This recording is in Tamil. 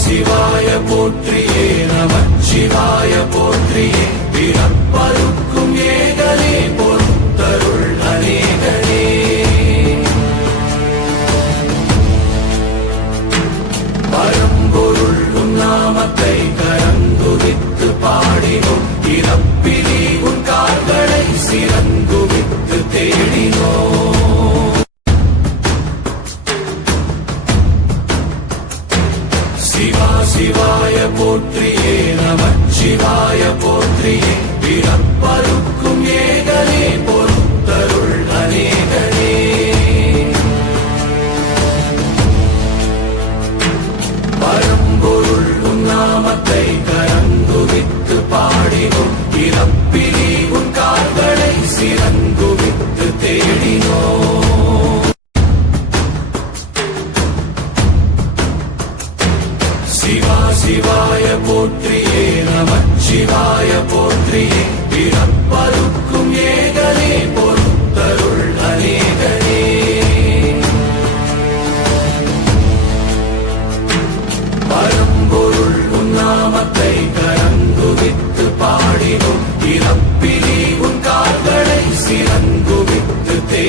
சிவாய போற்றியே நமச்சிவாய போற்றியே பிறப்பருக்கும் ஏகனே பொறுத்தருள் அநேகனே பரம்பொருள் உன் நாமத்தை கரந்துவித்து பாடினோம் இறப்பிலி உன் கால்களை சிறந்துவித்து தேடினோம் சிவாய போற்றியே நமச்சிவாய போற்றியே பிறப்பருக்கும் ஏகனே பொறுத்தருள் அநேகனே பரம்பொருள் உன் நாமத்தை கரந்துவித்து பாடினோம் இறப்பிலி உன் கால்களை சிறந்துவித்து தேடினோம் சிவாய போற்றியே